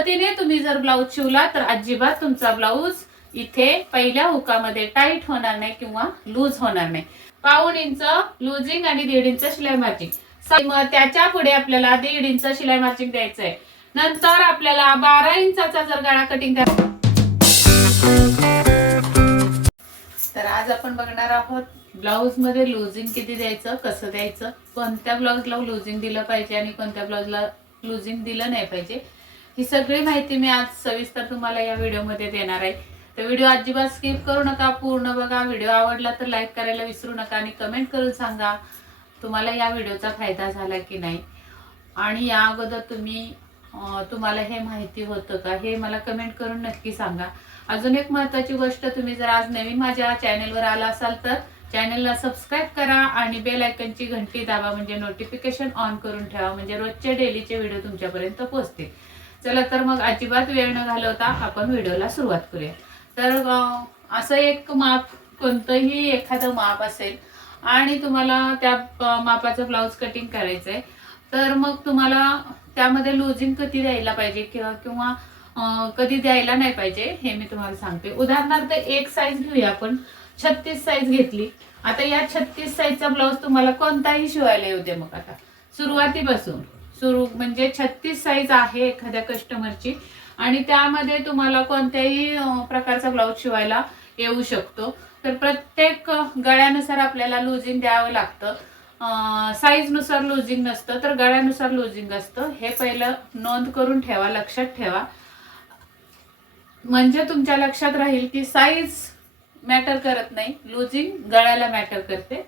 पद्धतीने तुम्ही जर ब्लाऊज शिवला तर अजिबात तुमचा ब्लाऊज इथे पहिल्या हुकामध्ये टाईट होणार नाही किंवा लूज होणार नाही. पाऊण इंच लुजिंग आणि दीड इंच शिलाई मार्जिंग मग त्याच्या पुढे आपल्याला दीड इंच शिलाई मार्जिंग द्यायचं आहे नंतर आपल्याला बारा इंचाचा जर गळा कटिंग करायचा तर आज आपण बघणार आहोत ब्लाऊजमध्ये लुजिंग किती द्यायचं कसं द्यायचं कोणत्या ब्लाऊजला लुजिंग दिलं पाहिजे आणि कोणत्या ब्लाऊजला लुजिंग दिलं नाही पाहिजे. ही सगळी माहिती मी आज सविस्तर तुम्हाला या व्हिडिओमध्ये देणार आहे. तर व्हिडिओ अजिबात स्किप करू नका पूर्ण बघा. व्हिडिओ आवडला तर लाईक करायला विसरू नका आणि कमेंट करून सांगा तुम्हाला या व्हिडिओचा फायदा झाला की नाही. आणि या अगोदर तुम्ही तुम्हाला हे माहिती होतं का हे मला कमेंट करून नक्की सांगा. अजून एक महत्वाची गोष्ट तुम्ही जर आज नवीन माझ्या चॅनेलवर आला असाल तर चॅनलला सबस्क्राईब करा आणि बेल आयकनची घंटी दाबा म्हणजे नोटिफिकेशन ऑन करून ठेवा म्हणजे रोजचे डेलीचे व्हिडिओ तुमच्यापर्यंत पोहोचतील. चला तर मग अजिबात वेळ न घालवता आपण व्हिडिओला सुरुवात करूया. तर असं एक माप कोणतंही एखादं माप असेल आणि तुम्हाला त्या मापाचं ब्लाऊज कटिंग करायचंय तर मग तुम्हाला त्यामध्ये लुझिंग कधी द्यायला पाहिजे किंवा किंवा कधी द्यायला नाही पाहिजे हे मी तुम्हाला सांगते. उदाहरणार्थ एक साईज घेऊया आपण. छत्तीस साईज घेतली. आता या छत्तीस साईजचा ब्लाऊज तुम्हाला कोणताही शिवायला येऊ दे मग आता. सुरुवातीपासून. सुरू म्हणजे छत्तीस साईज आहे एखाद्या कस्टमरची आणि त्यामध्ये तुम्हाला कोणत्याही प्रकारचा ब्लाऊज शिवायला येऊ शकतो. तर प्रत्येक गळ्यानुसार आपल्याला लुझिंग द्यावं लागतं. साईजनुसार नसतं तर गळ्यानुसार लुझिंग असतं. हे पहिलं नोंद करून ठेवा लक्षात ठेवा. म्हणजे तुमच्या लक्षात राहील की साईज मॅटर करत नाही. लुझिंग गळ्याला मॅटर करते.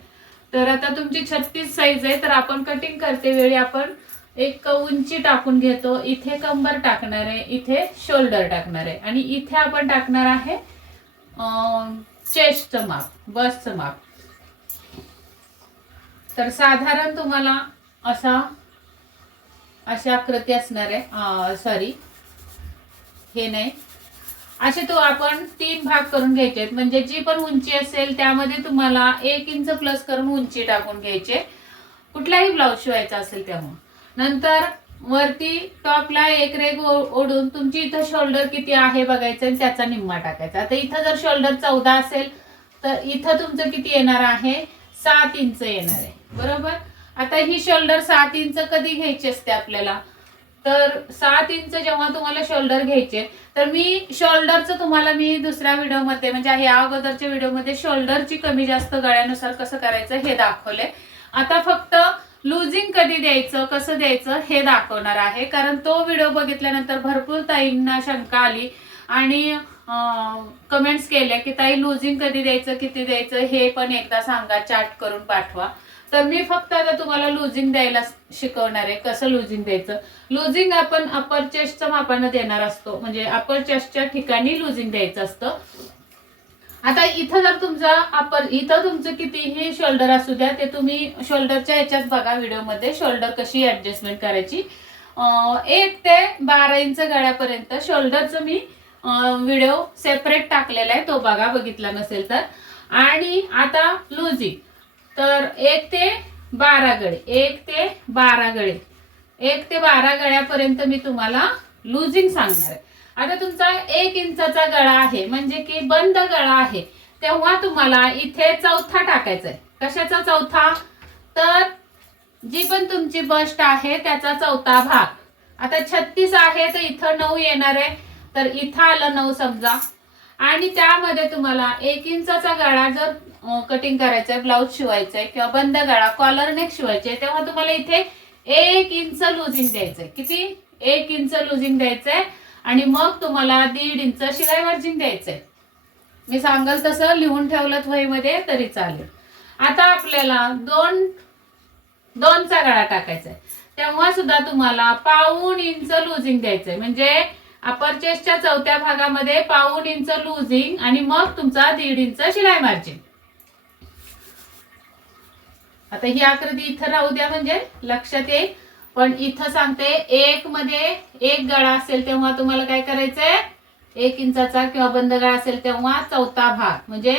तर आता तुमची छत्तीस साईज आहे तर आपण कटिंग करते वेळी आपण एक उंची टाकून घेतो इथे कंबर टाकणार आहे इथे शोल्डर टाकणार आहे. आणि इथे आपण टाकणार आहे चेस्टचं माप बसचं माप तर साधारण तुम्हाला असा अशी आकृती असणार आहे. सॉरी हे नाही. असे तो आपण तीन भाग करून घ्यायचे म्हणजे जी पण उंची असेल त्यामध्ये तुम्हाला एक इंच प्लस करून उंची टाकून घ्यायचे. कुठलाही ब्लाऊज शिवायचा असेल तेव्हा नंतर वरती टॉपला एक रेग ओढून तुमची इथं शोल्डर किती आहे बघायचं आणि त्याचा निम्मा टाकायचा. आता इथं जर शोल्डर चौदा असेल तर इथं तुमचं किती येणार आहे? सात इंच येणार आहे. बरोबर? आता ही शोल्डर सात इंच कधी घ्यायची असते आपल्याला? तर सात इंच जेव्हा तुम्हाला शोल्डर घ्यायचे तर मी शोल्डरचं तुम्हाला मी दुसऱ्या व्हिडिओमध्ये म्हणजे या अगोदरच्या व्हिडिओमध्ये शोल्डरची कमी जास्त गळ्यानुसार कसं करायचं हे दाखवलंय. आता फक्त लुझिंग कधी द्यायचं कसं द्यायचं हे दाखवणार आहे. कारण तो व्हिडिओ बघितल्यानंतर भरपूर ताईंना शंका आली. आणि कमेंट्स केल्या की ताई लुझिंग कधी द्यायचं किती द्यायचं हे पण एकदा सांगा चार्ट करून पाठवा. तर मी फक्त आता तुम्हाला लुझिंग द्यायला शिकवणार आहे. कसं लुझिंग द्यायचं? लुझिंग आपण अपर चेस्टच्या मापानं देणार असतो. म्हणजे अपर चेस्टच्या ठिकाणी लुझिंग द्यायचं असतं. आता इथं जर तुमचा आपण इथं तुमचं कितीही शोल्डर असू द्या ते तुम्ही शोल्डरच्या ह्याच्यात बघा व्हिडिओमध्ये शोल्डर कशी ऍडजस्टमेंट करायची. एक ते बारा इंच गळ्यापर्यंत शोल्डरचं मी व्हिडिओ सेपरेट टाकलेला आहे तो बघा बघितला नसेल तर. आणि आता लुझिंग तर एक ते बारा गळे एक ते बारा गळे. एक ते बारा गळ्यापर्यंत मी तुम्हाला लुझिंग सांगणार आहे. आता तुमचा एक इंचाचा गळा आहे म्हणजे की बंद गळा आहे. तेव्हा तुम्हाला इथे चौथा टाकायचा आहे कशाचा चौथा? तर जी पण तुमची बस्ट आहे त्याचा चौथा भाग. आता छत्तीस आहे तर इथं नऊ येणार आहे. तर इथं आलं नऊ समजा. आणि त्यामध्ये तुम्हाला एक इंचाचा गळा जर कटिंग करायचा आहे ब्लाऊज शिवायचा आहे किंवा बंद गळा कॉलर नेक शिवायचे तेव्हा तुम्हाला इथे एक इंच लुझिंग द्यायचंय. किती? एक इंच लुझिंग द्यायचंय. आणि मग तुम्हाला दीड इंच शिलाई मार्जिन द्यायचंय. मी सांगाल तसं लिहून ठेवलं वहीमध्ये तरी चालेल. आता आपल्याला दोन दोनचा गळा टाकायचा आहे तेव्हा सुद्धा तुम्हाला पाऊण इंच लुझिंग द्यायचंय. म्हणजे अपर चेस्टच्या चौथ्या भागामध्ये पाऊण इंच लुझिंग आणि मग तुमचा दीड इंच शिलाई मार्जिन आता ही आकृती इथं राहू द्या म्हणजे लक्षात येईल. पण इथं सांगते एक मध्ये एक गळा असेल तेव्हा तुम्हाला काय करायचंय? एक इंचाचा किंवा बंद गळा असेल तेव्हा चौथा भाग. म्हणजे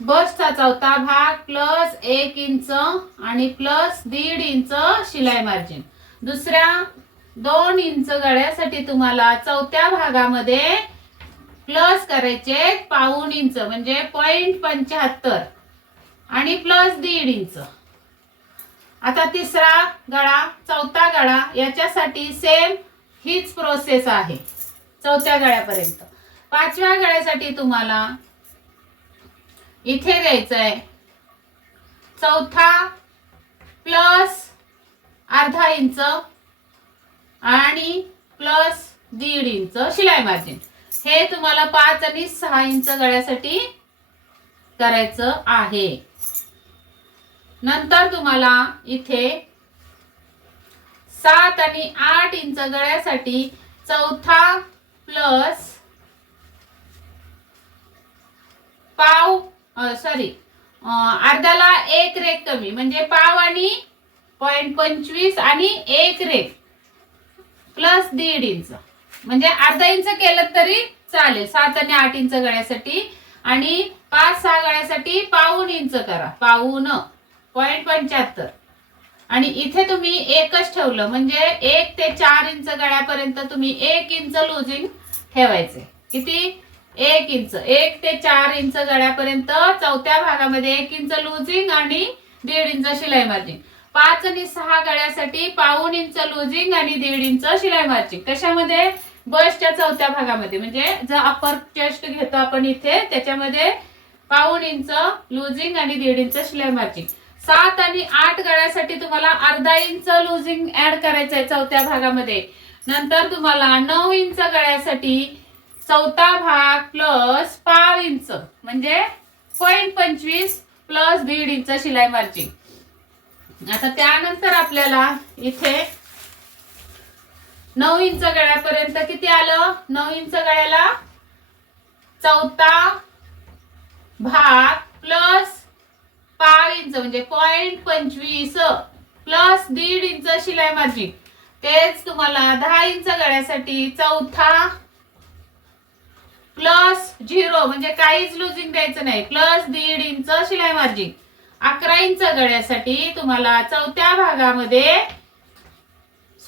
बसचा चौथा भाग प्लस एक इंच आणि प्लस दीड इंच शिलाई मार्जिन दुसऱ्या दोन इंच गळ्यासाठी तुम्हाला चौथ्या भागामध्ये प्लस करायचे पाऊन इंच म्हणजे पॉईंट पंच्याहत्तर आणि प्लस दीड इंच. आता तिसरा गळा चौथा गळा याच्यासाठी सेम हीच प्रोसेस आहे. चौथ्या गळ्यापर्यंत. पाचव्या गळ्यासाठी तुम्हाला इथे द्यायचं आहे चौथा प्लस अर्धा इंच आणि प्लस दीड इंच शिलाई मार्जिन हे तुम्हाला पाच आणि सहा इंच गळ्यासाठी करायचं आहे. नंतर तुम्हाला इथे सात आणि आठ इंच गळ्यासाठी चौथा प्लस पाव सॉरी अर्ध्याला एक रेक कमी म्हणजे पाव आणि पॉईंट पंचवीस आणि एक रेक प्लस दीड इंच. म्हणजे अर्धा इंच केलं तरी चालेल. सात आणि आठ इंच गळ्यासाठी आणि पाच सहा गळ्यासाठी पाऊन इंच करा. पाऊन. पॉईंट पंच्याहत्तर. आणि इथे तुम्ही एकच ठेवलं म्हणजे एक ते चार इंच गळ्यापर्यंत तुम्ही एक इंच लुजिंग ठेवायचे. किती? एक इंच. एक ते चार इंच गळ्यापर्यंत चौथ्या भागामध्ये एक इंच लुजिंग आणि दीड इंच शिलाई मार्जिन पाच आणि सहा गळ्यासाठी पाऊन इंच लुजिंग आणि दीड इंच शिलाई मार्जिन कशामध्ये? बसच्या चौथ्या भागामध्ये. म्हणजे जर अपर चेस्ट घेतो आपण इथे त्याच्यामध्ये पाऊन इंच लुजिंग आणि दीड इंच शिलाई मार्जिन सात आणि आठ गळ्यासाठी तुम्हाला अर्धा इंच लुझिंग ऍड करायचं आहे चौथ्या भागामध्ये. नंतर तुम्हाला नऊ इंच गळ्यासाठी चौथा भाग प्लस पाव इंच म्हणजे पॉईंट पंचवीस प्लस दीड इंच शिलाई मार्जिन. आता त्यानंतर आपल्याला इथे नऊ इंच गळ्यापर्यंत किती आलं? नऊ इंच गळ्याला चौथा भाग प्लस पाव इंच म्हणजे पॉइंट पंचवीस प्लस दीड इंच शिलाई मार्जिन तेच तुम्हाला दहा इंच गळ्यासाठी चौथा प्लस झिरो म्हणजे काहीच लुजिंग द्यायचं नाही. प्लस दीड इंच शिलाई मार्जिन अकरा इंच गळ्यासाठी तुम्हाला चौथ्या भागामध्ये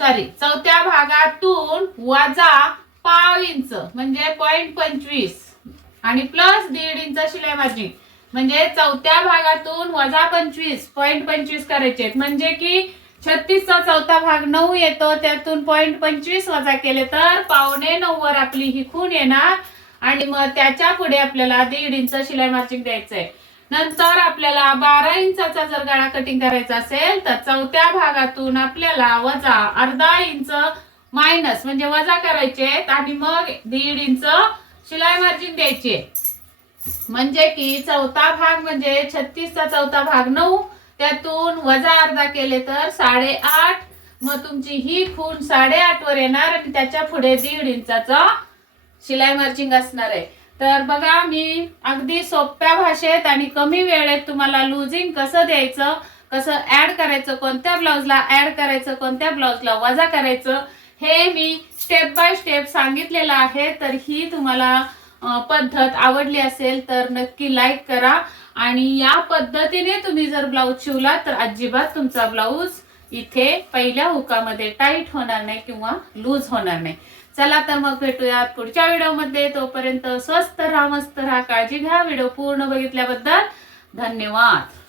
सॉरी चौथ्या भागातून वजा पाव इंच म्हणजे पॉईंट पंचवीस. आणि प्लस दीड इंच शिलाई मार्जिन म्हणजे चौथ्या भागातून वजा पंचवीस पॉइंट पंचवीस करायचे आहेत. म्हणजे की छत्तीसचा चौथा भाग नऊ येतो त्यातून पॉईंट पंचवीस वजा केले तर पावणे नऊ वर आपली ही खूण येणार आणि मग त्याच्या पुढे आपल्याला दीड इंच शिलाई मार्जिंग द्यायचं आहे नंतर आपल्याला बारा इंचाचा जर गाडा कटिंग करायचा असेल तर चौथ्या भागातून आपल्याला वजा अर्धा इंच मायनस म्हणजे वजा करायचे आहेत आणि मग दीड इंच शिलाई मार्जिन द्यायची आहे. म्हणजे की चौथा भाग म्हणजे छत्तीसचा चौथा भाग नऊ त्यातून वजा अर्धा केले तर साडेआठ. मग तुमची ही खून साडेआठ वर येणार आणि त्याच्या पुढे दीड इंचाचा शिलाई मार्चिंग असणार आहे. तर बघा मी अगदी सोप्या भाषेत आणि कमी वेळेत तुम्हाला लुझिंग कसं द्यायचं कसं ऍड करायचं कोणत्या ब्लाउजला ऍड करायचं कोणत्या ब्लाउजला वजा करायचं हे मी स्टेप बाय स्टेप सांगितलेलं आहे. तर ही तुम्हाला पद्धत आवडली असेल तर नक्की लाईक करा. आणि या पद्धतीने तुम्ही जर ब्लाऊज शिवला तर अजिबात तुमचा ब्लाऊज इथे पहिल्या हुकामध्ये टाईट होणार नाही किंवा लूज होणार नाही. चला तर मग भेटूयात पुढच्या व्हिडिओमध्ये तोपर्यंत स्वस्त राहा मस्त राहा काळजी घ्या. व्हिडिओ पूर्ण बघितल्याबद्दल धन्यवाद.